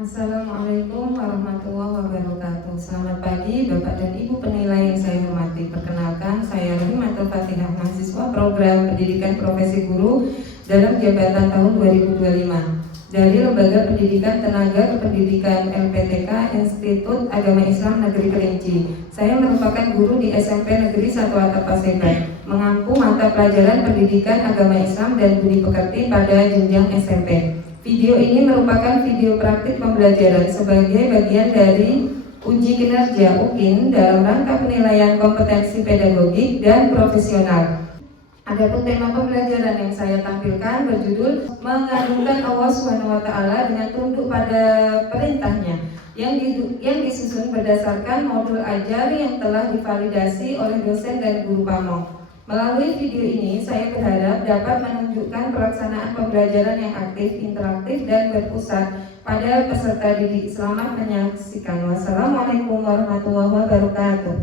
Assalamualaikum warahmatullahi wabarakatuh. Selamat pagi Bapak dan Ibu penilai yang saya hormati. Perkenalkan, saya Rohimatul Fatihah, mahasiswa program Pendidikan Profesi Guru dalam jabatan tahun 2025 dari Lembaga Pendidikan Tenaga Kependidikan LPTK Institut Agama Islam Negeri Kerinci. Saya merupakan guru di SMP Negeri 1 Atap Paseban, mengampu mata pelajaran Pendidikan Agama Islam dan Budi Pekerti pada jenjang SMP. Video ini merupakan video praktik pembelajaran sebagai bagian dari uji kinerja UKIN dalam rangka penilaian kompetensi pedagogik dan profesional. Adapun tema pembelajaran yang saya tampilkan berjudul mengagungkan Allah SWT dengan tunduk pada perintahnya yang disusun berdasarkan modul ajar yang telah divalidasi oleh dosen dan guru pamong. Melalui video ini, saya berharap dapat menunjukkan pelaksanaan pembelajaran yang aktif, interaktif, dan berpusat pada peserta didik. Selamat menyaksikan. Wassalamualaikum warahmatullahi wabarakatuh.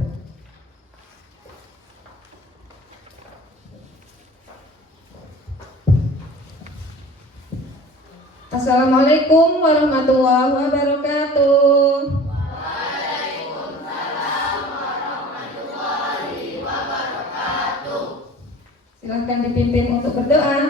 Assalamualaikum warahmatullahi wabarakatuh. Silahkan dipimpin untuk berdoa.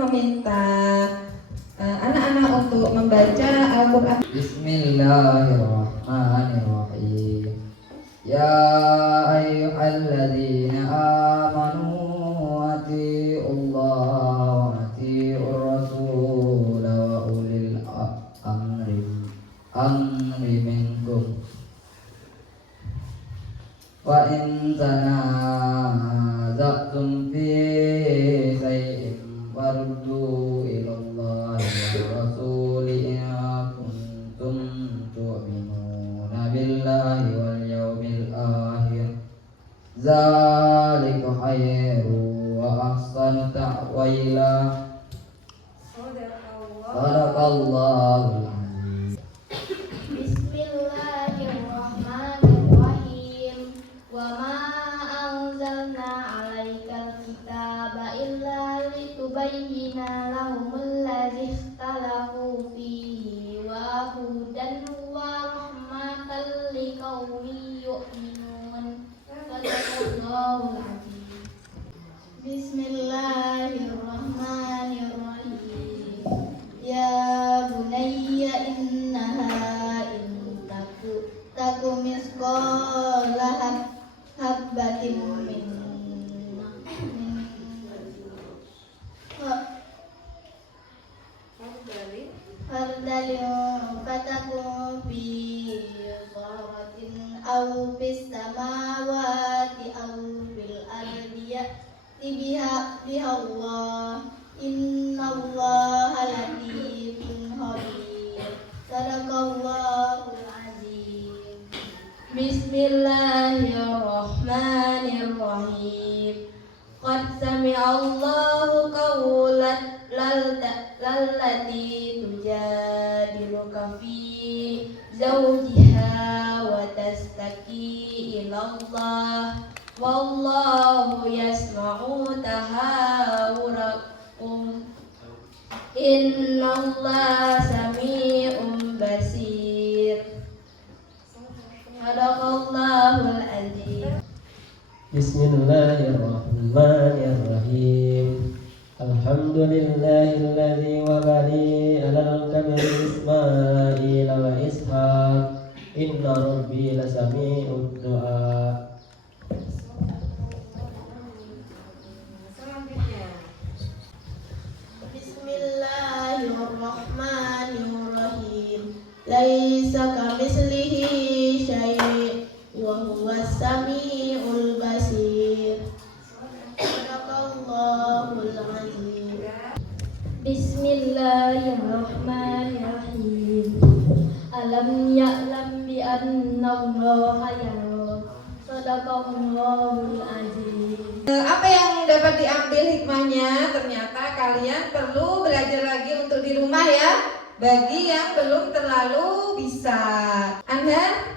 Meminta anak-anak untuk membaca Al-Quran. Bismillahirrahmanirrahim. Ya ayyuhalladzina amanu atiiullaha wa atiiur rasul wa ulil amri minkum. Wa in tanaza'tum fi shay'in faruddu ilallahi wa rasuli in kuntum tu'minuna billahi wal yawmil akhir. Zalika khairu wa ahsanu ta'wila. Sadaqallahul azim. Bismillahirrahmanirrahim. Wa ma anzalna 'alaikal kitaba illa litubayyina lahumul ladzi ikhtalafu fihi wa hudan wa rahmatan liqaumin yu'minun. Sadaqallahul azim. Bismillahirrahmanirrahim. Ya bunayya innaha taku misqala habbatin min fardalin fatakum fi dharatin aw bis samawati aw fil ardi ya'ti biha Allah innallaha latifun khabir. Sadaqallahul azim. Bismillahirrahmanirrahim. Qad sami'allahu qawlat lallati tujadiluka fi zawjiha wa tastaki ilallah wallahu yasma'u tahawurakum innallaha sami'un basir. Sadaqallahul azim. Bismillahirrahmanirrahim. Alhamdulillahilladzi wabani alal kabir Ismail wa Ishaq. Inna rabbi lasami'ud du'a. Selanjutnya. Bismillahirrahmanirrahim. Laisa kamitslihi syai' wa huwas samiul basir. Sadaqallahul azim. Bismillahirrahmanirrahim. Alam ya'lam bi anna Allaha yara. Sadaqallahul azim. Apa yang dapat diambil hikmahnya? Ternyata kalian perlu belajar lagi untuk di rumah ya. Bagi yang belum terlalu bisa. Anhar,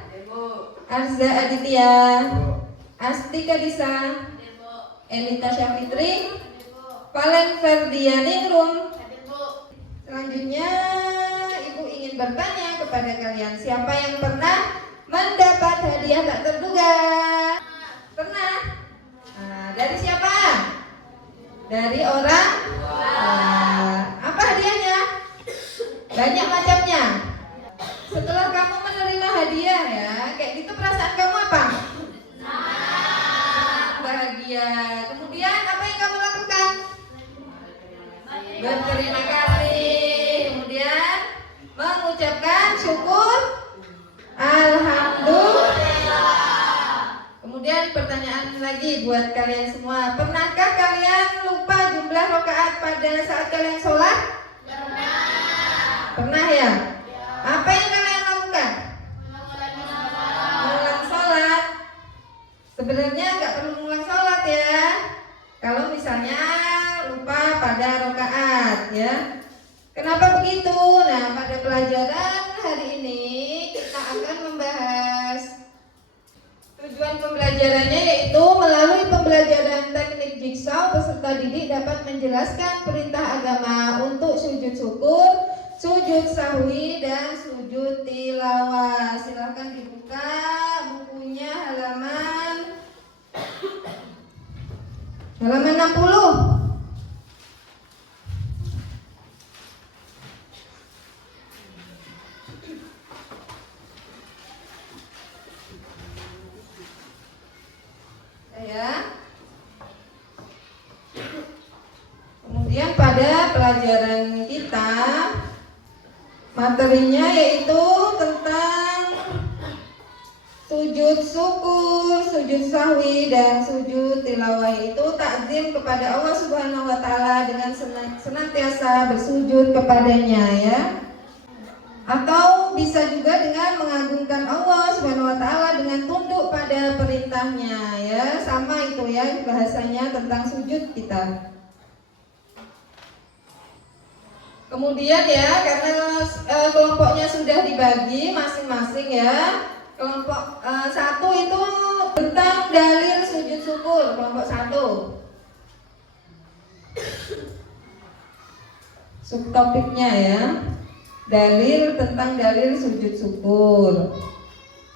Arza Aditya, Astika Disa, Elita Syafitri, Valen Ferdianingrum. Selanjutnya Ibu ingin bertanya kepada kalian, siapa yang pernah mendapat hadiah tak terduga? Pernah? Nah, dari siapa? Dari orang tua. Apa hadiahnya? Banyak macamnya. Setelah kamu menerima hadiah ya, kayak gitu perasaan kamu apa? Bahagia. Kemudian apa yang kamu lakukan? Berterima kasih. Kemudian mengucapkan syukur. Alhamdulillah. Kemudian pertanyaan lagi buat kalian semua. Pernahkah kalian lupa jumlah rakaat pada saat kalian sholat? Pernah ya? Apa yang kalian lakukan? Mengulang sholat. Sebenarnya nggak perlu mengulang sholat ya. Kalau misalnya lupa pada rakaat ya. Kenapa begitu? Nah, pada pelajaran hari ini kita akan membahas tujuan pembelajarannya, yaitu melalui pembelajaran teknik jigsaw peserta didik dapat menjelaskan perintah agama untuk sujud syukur, sujud sahwi, dan sujud tilawah. Silahkan dibuka bukunya halaman 60. Ya. Kemudian pada pelajaran kita materinya yaitu tentang sujud syukur, sujud sahwi, dan sujud tilawah, itu takzim kepada Allah Subhanahu wa taala dengan senantiasa bersujud kepadanya ya. Atau bisa juga dengan mengagungkan Allah Subhanahu wa taala dengan tunduk pada perintahnya ya. Sama itu ya bahasanya tentang sujud kita. Kemudian ya, karena kelompoknya sudah dibagi masing-masing ya. Kelompok 1 itu tentang dalil sujud syukur, kelompok 1. Subtopiknya ya. Dalil tentang dalil sujud syukur.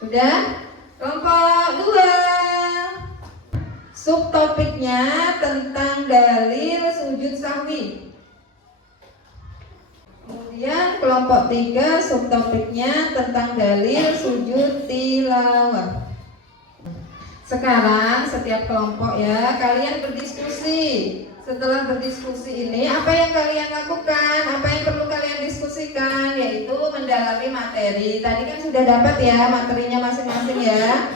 Sudah? Kelompok 2. Subtopiknya tentang dalil sujud sahwi. Kemudian kelompok 3 subtopiknya tentang dalil sujud tilawah. Sekarang setiap kelompok ya, kalian berdiskusi. Setelah berdiskusi ini, apa yang kalian lakukan? Apa yang perlu kalian diskusikan? Yaitu mendalami materi. Tadi kan sudah dapat ya materinya masing-masing ya.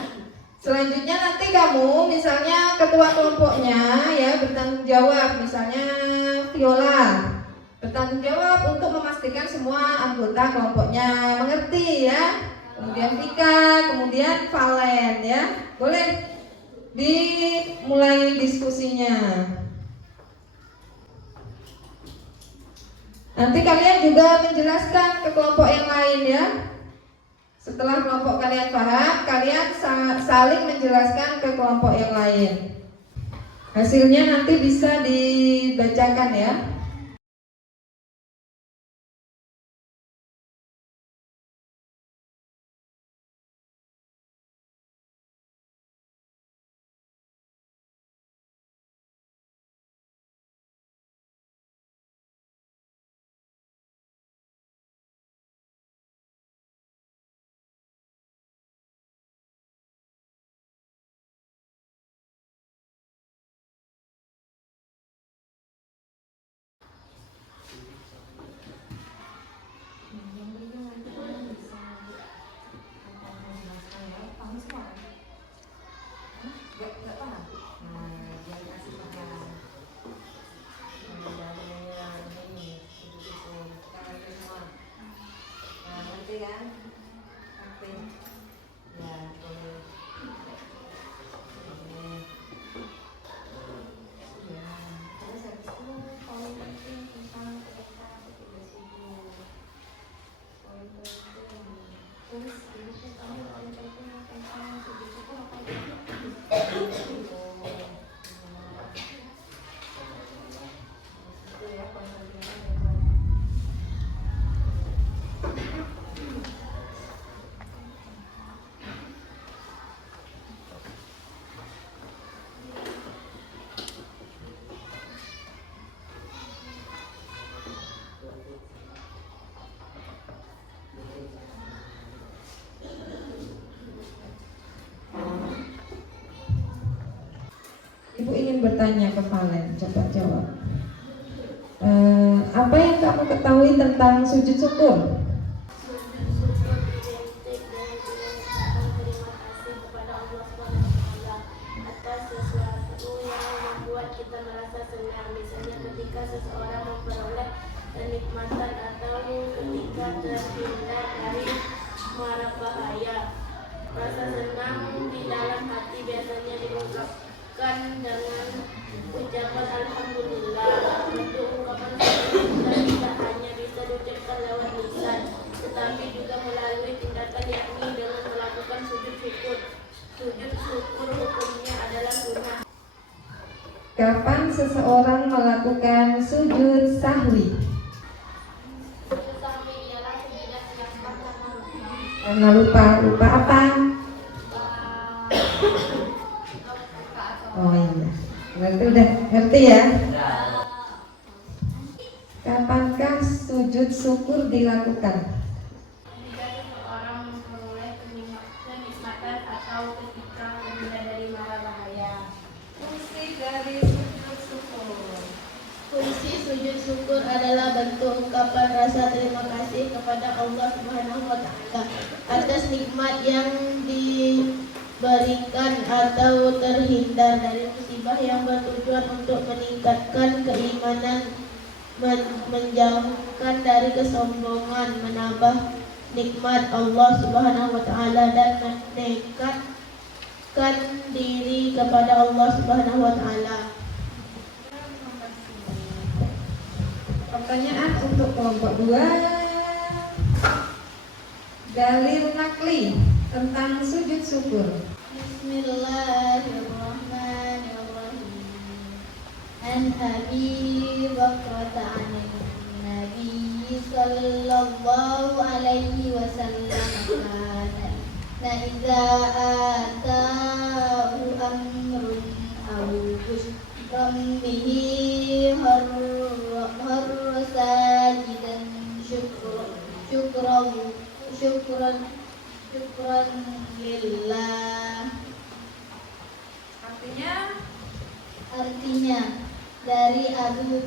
Selanjutnya nanti kamu misalnya ketua kelompoknya ya bertanggung jawab. Misalnya Viola bertanggung jawab untuk memastikan semua anggota kelompoknya mengerti ya. Kemudian Vika, kemudian Valen ya. Boleh dimulai diskusinya. Nanti kalian juga menjelaskan ke kelompok yang lain ya. Setelah kelompok kalian paham, kalian saling menjelaskan ke kelompok yang lain. Hasilnya nanti bisa dibacakan ya. bertanya ke Valen, coba jawab. Apa yang kamu ketahui tentang sujud syukur? Sujud syukur identik dengan mengucapkan terima kasih kepada Allah SWT atas sesuatu yang membuat kita merasa senang, misalnya ketika seseorang memperoleh kenikmatan atau ketika terhindar dari mara bahaya. Rasa senang di dalam hati biasanya diungkapkan dengan ucapan Alhamdulillah. Untuk ungkapan Alhamdulillah tidak hanya bisa diucapkan lewat lisan, tetapi juga melalui tindakan, yakni dengan melakukan sujud syukur. Sujud syukur hukumnya adalah sunnah. Kapan seseorang melakukan sujud sahwi? Sujud sahwi ialah sujud yang dilakukan karena lupa. Karena lupa apa? Oh iya, berarti udah ngerti ya? Kapankah sujud syukur dilakukan? Jika seseorang memperoleh kenikmatan atau ketika terhindar dari mara bahaya. Fungsi dari sujud syukur. Fungsi sujud syukur adalah bentuk ungkapan rasa terima kasih kepada Allah Subhanahu wa Ta'ala atas nikmat yang diberikan atau terhindar dari musibah, yang bertujuan untuk meningkatkan keimanan, menjauhkan dari kesombongan, menambah nikmat Allah Subhanahu wa Ta'ala, dan mendekatkan diri kepada Allah Subhanahu wa Ta'ala. Pertanyaan untuk kelompok 2. Dalil nakli tentang sujud syukur. Bismillahirrahmanirrahim. An Abi Bakrah an Nabi sallallahu alaihi wasallam qala la idza ataahu amrun aw bushram bihi sajidan syukran lillah. Artinya dari Abu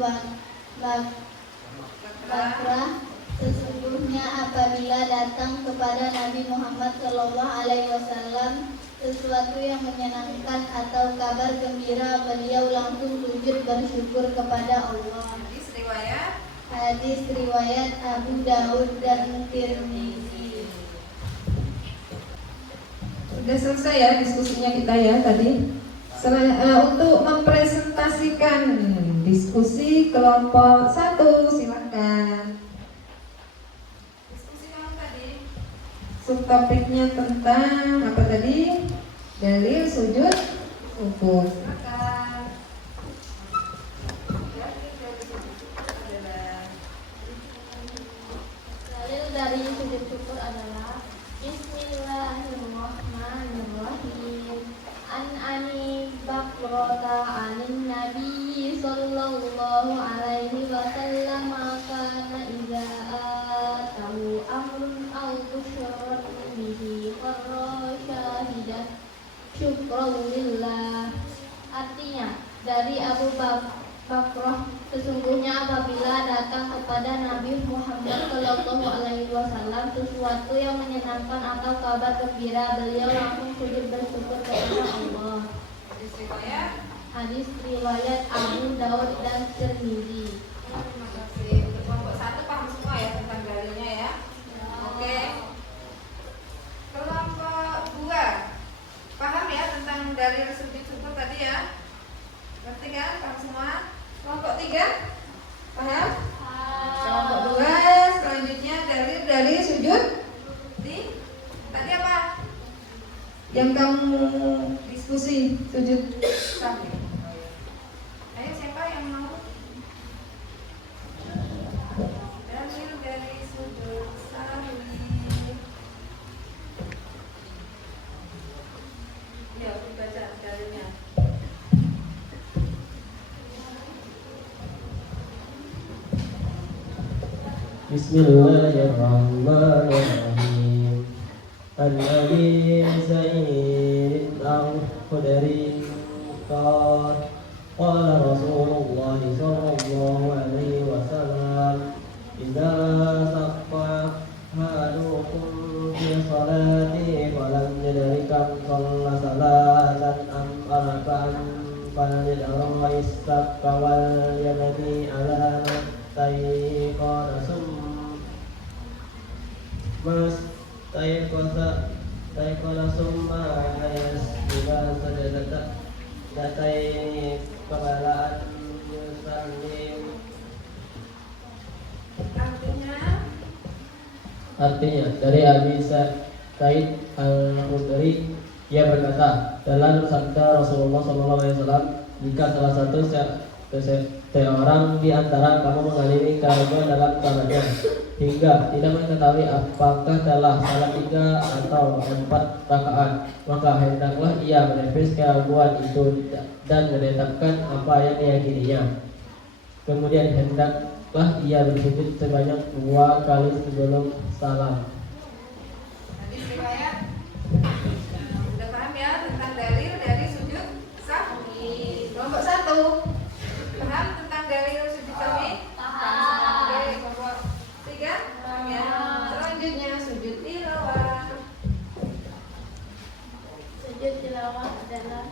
Bakrah, sesungguhnya apabila datang kepada Nabi Muhammad SAW sesuatu yang menyenangkan atau kabar gembira, beliau langsung sujud bersyukur kepada Allah. Hadis riwayat Abu Daud dan Tirmizi. Sudah selesai ya diskusinya kita ya tadi. Untuk mempresentasikan diskusi kelompok 1, silakan. Diskusi kamu tadi subtopiknya tentang apa tadi? Dalil sujud syukur. Silakan. Dalil dari sujud syukur adalah Bismillahirrahmanirrahim. An Abi Bakrah anin Nabi sallallahu alaihi wasallam kana idza atahu amrun aw busyran bihi farasyahidah syukran lillah. Artinya dari Abu Bakrah, sesungguhnya apabila datang kepada Nabi Muhammad sallallahu alaihi wasallam sesuatu yang menyenangkan atau kabar gembira, beliau langsung sujud bersyukur kepada Allah. Hadis riwayat Abu Daud dan Tirmizi. Terima kasih. Kelompok 1 paham semua ya tentang dalilnya ya. Oke. Kelompok 2 paham ya tentang dalil sujud syukur tadi ya. Ngerti kan? Paham semua? Kelompok 3 paham? Kelompok 2 selanjutnya dalil sujud tadi apa? Yang kamu diskusi sujud sahwi. Ayo siapa yang mau? Dalil dari sujud sahwi. Ya, baca dalilnya. Bismillahirrahmanirrahim. An Abi Sa'id al-Khudri qala قال رسول الله صلى الله عليه وسلم إذا صف أحدكم في صلاته فلم يدر كم صلى صلاة أم أربعا فليدعو الصف وليبني على ما استيقن ثم يسجد سجدتين قبل أن يسلم. Artinya dari Abi Sa'id Al-Khudri, ia berkata dalam sabda Rasulullah SAW, jika salah satu seorang di antara kamu mengalami keraguan dalam salatnya hingga tidak mengetahui apakah telah salat 3 atau 4 rakaat, maka hendaklah ia menepis keraguan itu dan menetapkan apa yang diyakininya. Kemudian hendaklah ia bersujud sebanyak 2 kali sebelum salam. Hadis riwayat. Sudah paham ya tentang dalil dari sujud sahwi. Kelompok 1 paham tentang dalil sujud sahwi? Paham. Oke, kelompok 3 paham ya. Selanjutnya sujud tilawah. Sujud tilawah adalah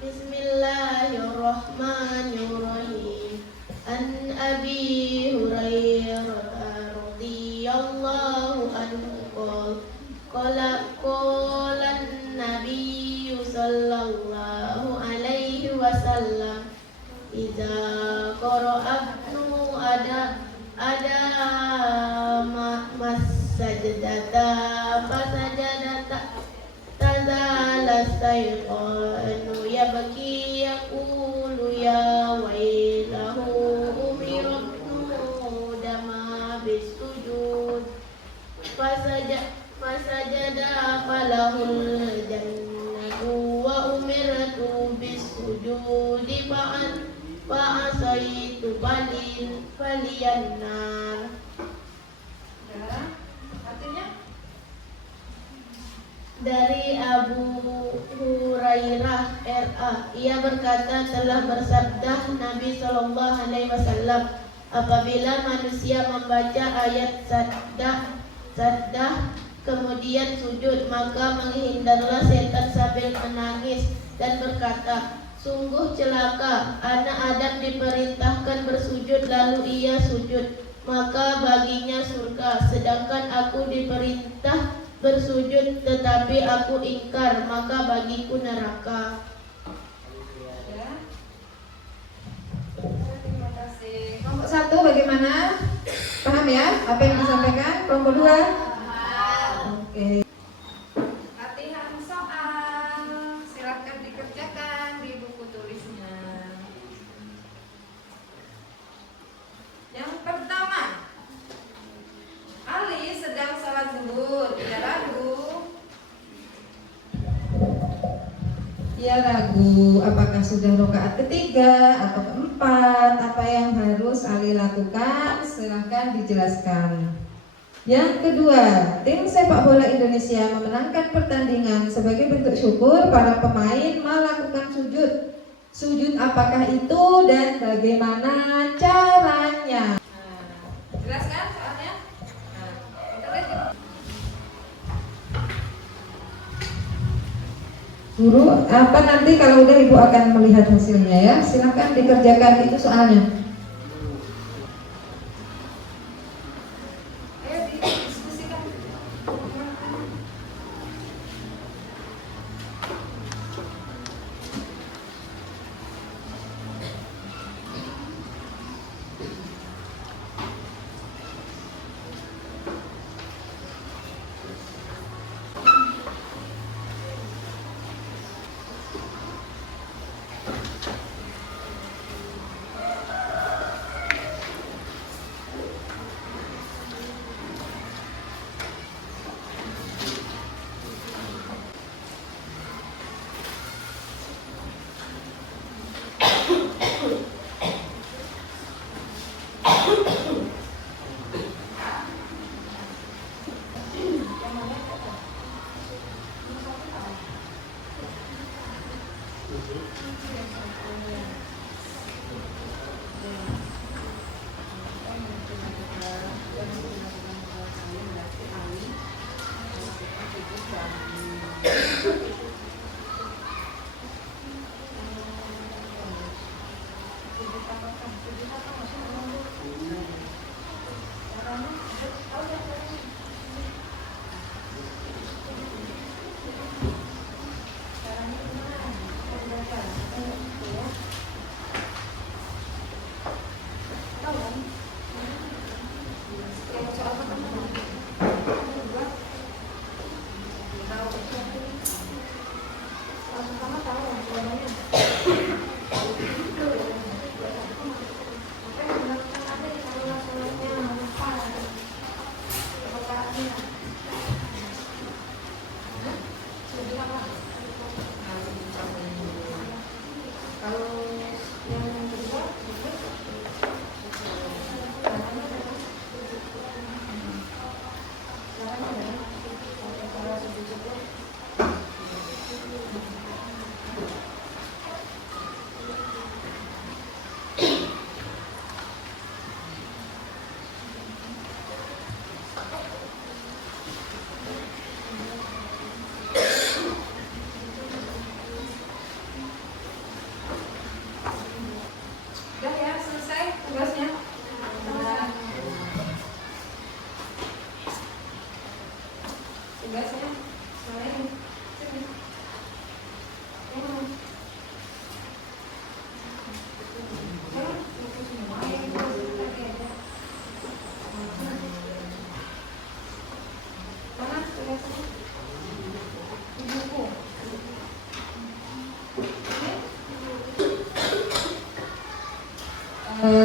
Bismillahirrahmanirrahim. An Abi Hurairah radhiyallahu anhu qala Nabi sallallahu alaihi wasallam idza qara'abnu ada masajadata fasajadata tazala sayqanu yabki yaqulu ya wailahu umirtu dama bisujud fasajada falahul jannatu wa umirtu bisujudi fa'asaitu faliyannar. Artinya dari Abu Hurairah RA, ia berkata telah bersabda Nabi Shallallahu Alaihi Wasallam, apabila manusia membaca ayat sajdah kemudian sujud, maka menghindarlah setan sambil menangis dan berkata, sungguh celaka, anak Adam diperintahkan bersujud lalu ia sujud, maka baginya surga, sedangkan aku diperintah bersujud tetapi aku ingkar, maka bagiku neraka. terima kasih. Kelompok 1 bagaimana? Paham ya apa yang disampaikan? Kelompok 2? Oke. Latihan soal, silakan dikerjakan di buku tulisnya. Yang pertama, Ali sedang sholat zuhur. Ia ragu apakah sudah rakaat ketiga atau keempat. Apa yang harus Ali lakukan? Silahkan dijelaskan. Yang kedua, tim sepak bola Indonesia memenangkan pertandingan. Sebagai bentuk syukur, para pemain melakukan sujud. Sujud apakah itu dan bagaimana caranya? Jelaskan soalnya. Guru, apa nanti kalau udah Ibu akan melihat hasilnya ya. Silahkan dikerjakan itu soalnya. Ayo didiskusikan.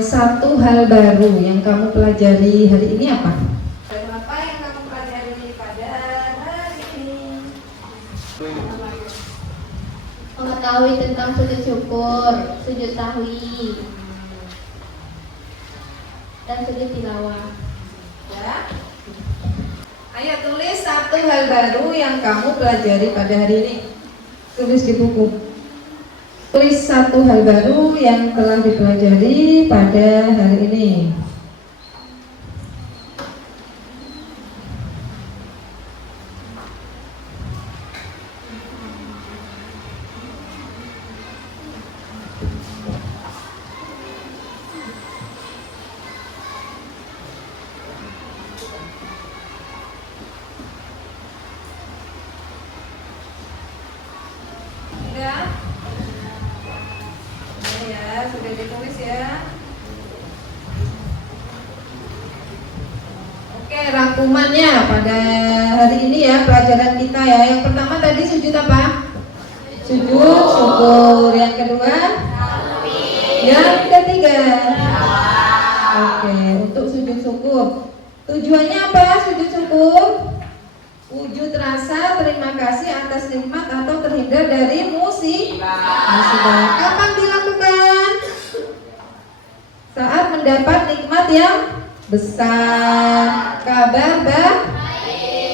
satu hal baru yang kamu pelajari hari ini apa? Dan apa yang kamu pelajari pada hari ini? Mengetahui tentang sujud syukur, sujud tahwi, dan sujud tilawah. Ya. Ayo tulis satu hal baru yang kamu pelajari pada hari ini. Tulis di buku. Tulis satu hal baru yang telah dipelajari pada hari ini. Sudah? Ya, sudah ditulis ya. Oke, rangkumannya pada hari ini ya, pelajaran kita ya. Yang pertama tadi sujud apa? Sujud syukur. Yang kedua? Yang ketiga? Oke, untuk sujud syukur. Tujuannya apa sujud syukur? Wujud rasa terima kasih atas nikmat atau terhindar dari musibah. Kapan dilakukan? Saat mendapat nikmat yang besar, kabar baik,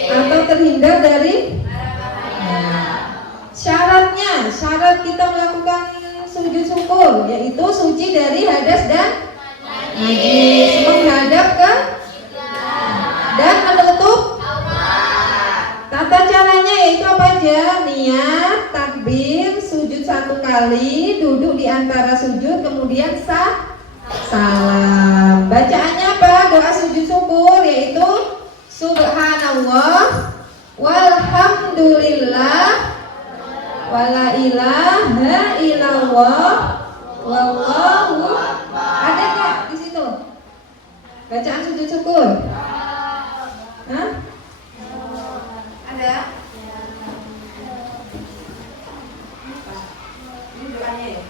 atau terhindar dari syaratnya. Syarat kita melakukan sujud syukur yaitu suci dari hadas dan najis, menghadap ke dan menutup. Tata caranya yaitu apa aja? Niat, takbir, sujud satu kali, duduk di antara sujud, kemudian salam. Bacaannya apa? Doa sujud syukur yaitu Subhanallah, walhamdulillah, wala ilaha illallah, wallahu. Ada nggak di situ? Bacaan sujud syukur? Hah? Ada? Ini doanya ya?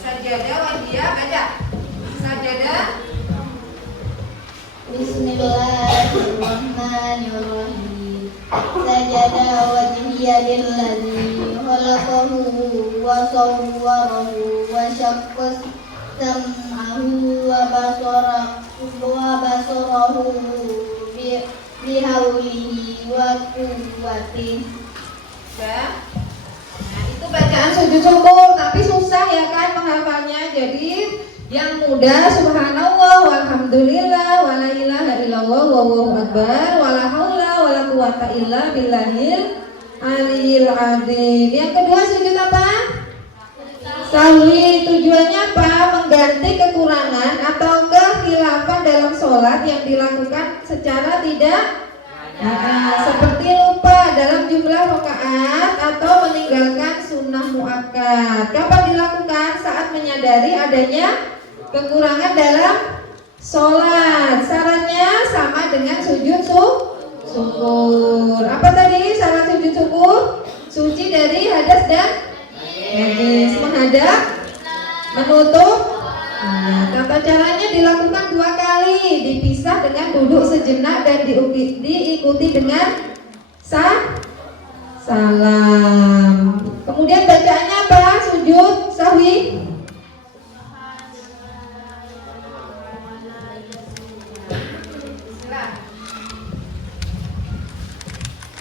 Sajadah wajiyah, baca. Sajadah. Bismillahirrahmanirrahim. Sajada wajhiya lillazi khalaqahu wa sawwarahu wa syaqqa sam'ahu wa basarahu bihaulihi wa quwwatihi. Ya. Nah, itu bacaan sujud syukur, tapi susah ya kan menghafalnya. Jadi yang mudah subhanallah, walhamdulillah, wala ilaha illallah, wallahu akbar, wala haula wala quwata illa billahil aliyil azim. Yang kedua sujud apa? Sahwi. Tujuannya apa? Mengganti kekurangan atau kekhilafan dalam sholat yang dilakukan secara tidak seperti lupa dalam jumlah rakaat atau meninggalkan sunnah muakkad. Kapan dilakukan? Saat menyadari adanya kekurangan dalam sholat. Sarannya sama dengan sujud syukur. Apa tadi syarat sujud syukur? Suci dari hadas dan najis, menghadap, menutup. Nah, tata caranya dilakukan 2 kali, dipisah dengan duduk sejenak dan diikuti dengan salam. Kemudian bacaannya apa? Sujud sahwi.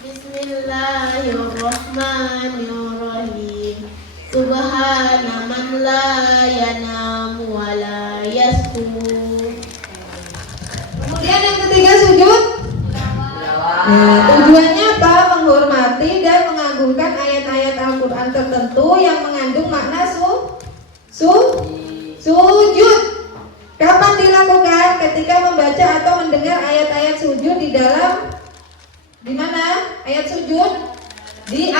Bismillahirrahmanirrahim. Subhana man la yanamu wa la yaskumu. Kemudian yang ketiga sujud. Nah, tujuannya apa? Menghormati dan mengagungkan ayat-ayat Al-Quran tertentu yang mengandung makna sujud. Kapan dilakukan? Ketika membaca atau mendengar ayat-ayat sujud di mana? Ayat sujud di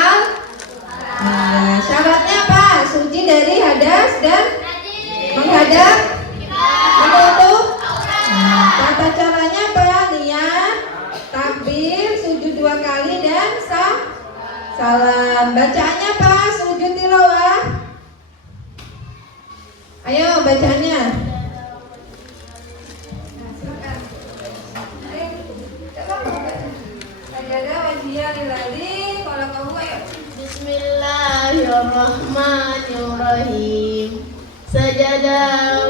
Nah, syaratnya apa? Suci dari hadas dan menghadap, menutup. Nah, tata caranya apa? Niat, takbir, sujud 2 kali dan salam. Bacaannya apa? Sujud tilawah. bacaannya? Silakan. Sajada wajhiya lilladzi khalaqahu ayo. Bismillahirrahmanirrahim. Sajada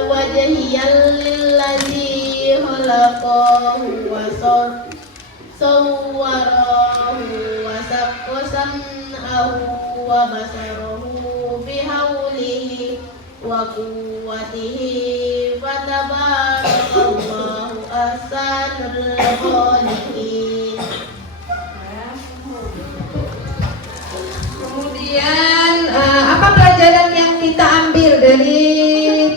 wajhiyal lilladzi khalaqahu wa sawwarahu wa sam'ahu wa basarahu bihaulihi wa quwwatihi fatabarakallahu ahsanul khaliqin. Kemudian apa pelajaran yang kita ambil dari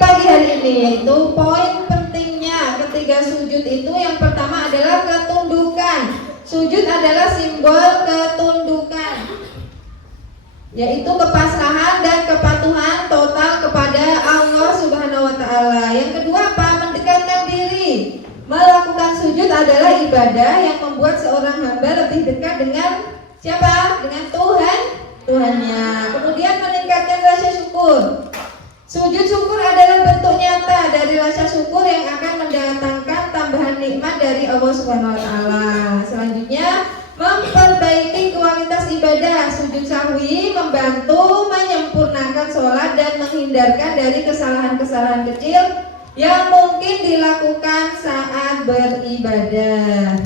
pagi hari ini, yaitu poin pentingnya ketika sujud itu yang pertama adalah ketundukan. Sujud adalah simbol ketundukan, yaitu kepasrahan dan kepatuhan total kepada Allah Subhanahu wa Ta'ala. Yang kedua apa? Mendekatkan diri. Melakukan sujud adalah ibadah yang membuat seorang hamba lebih dekat dengan siapa? Dengan Tuhannya. Kemudian meningkatkan rasa syukur. Sujud syukur adalah bentuk nyata dari rasa syukur yang akan mendatangkan tambahan nikmat dari Allah Subhanahu wa Ta'ala. Selanjutnya, memperbaiki kualitas ibadah. Sujud sahwi membantu menyempurnakan sholat dan menghindarkan dari kesalahan-kesalahan kecil yang mungkin dilakukan saat beribadah.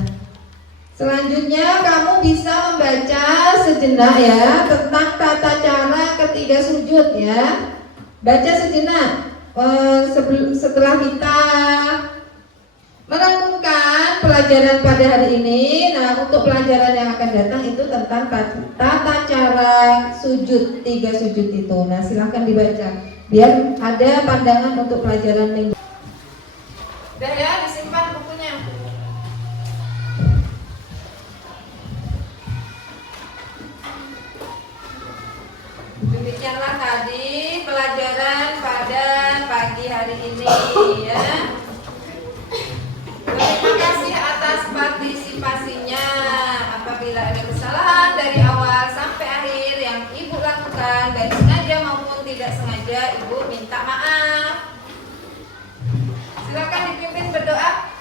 Selanjutnya kamu bisa membaca sejenak ya tentang tata cara ketika sujud ya. Baca sejenak setelah kita merenungkan pelajaran pada hari ini. Nah, untuk pelajaran yang akan datang itu tentang tata cara sujud, 3 sujud itu. Nah, silahkan dibaca biar ada pandangan untuk pelajaran minggu. Udah ya, disimpan bukunya. Demikianlah tadi pelajaran pada pagi hari ini ya. Terima kasih atas partisipasinya. Apabila ada kesalahan dari awal sampai akhir yang Ibu lakukan, baik sengaja maupun tidak sengaja, Ibu minta maaf. Silakan dipimpin berdoa.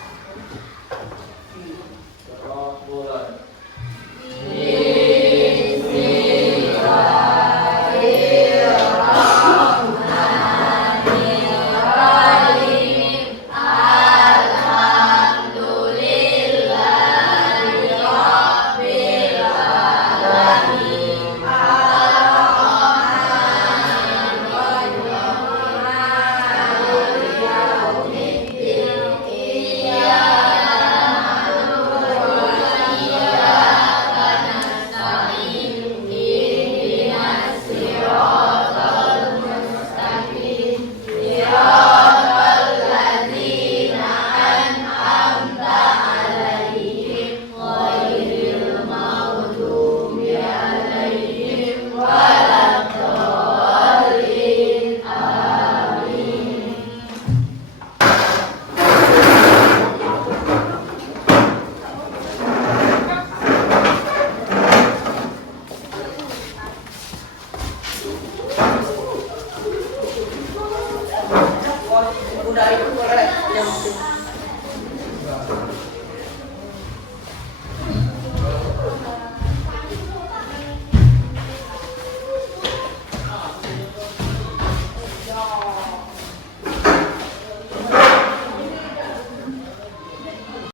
Udah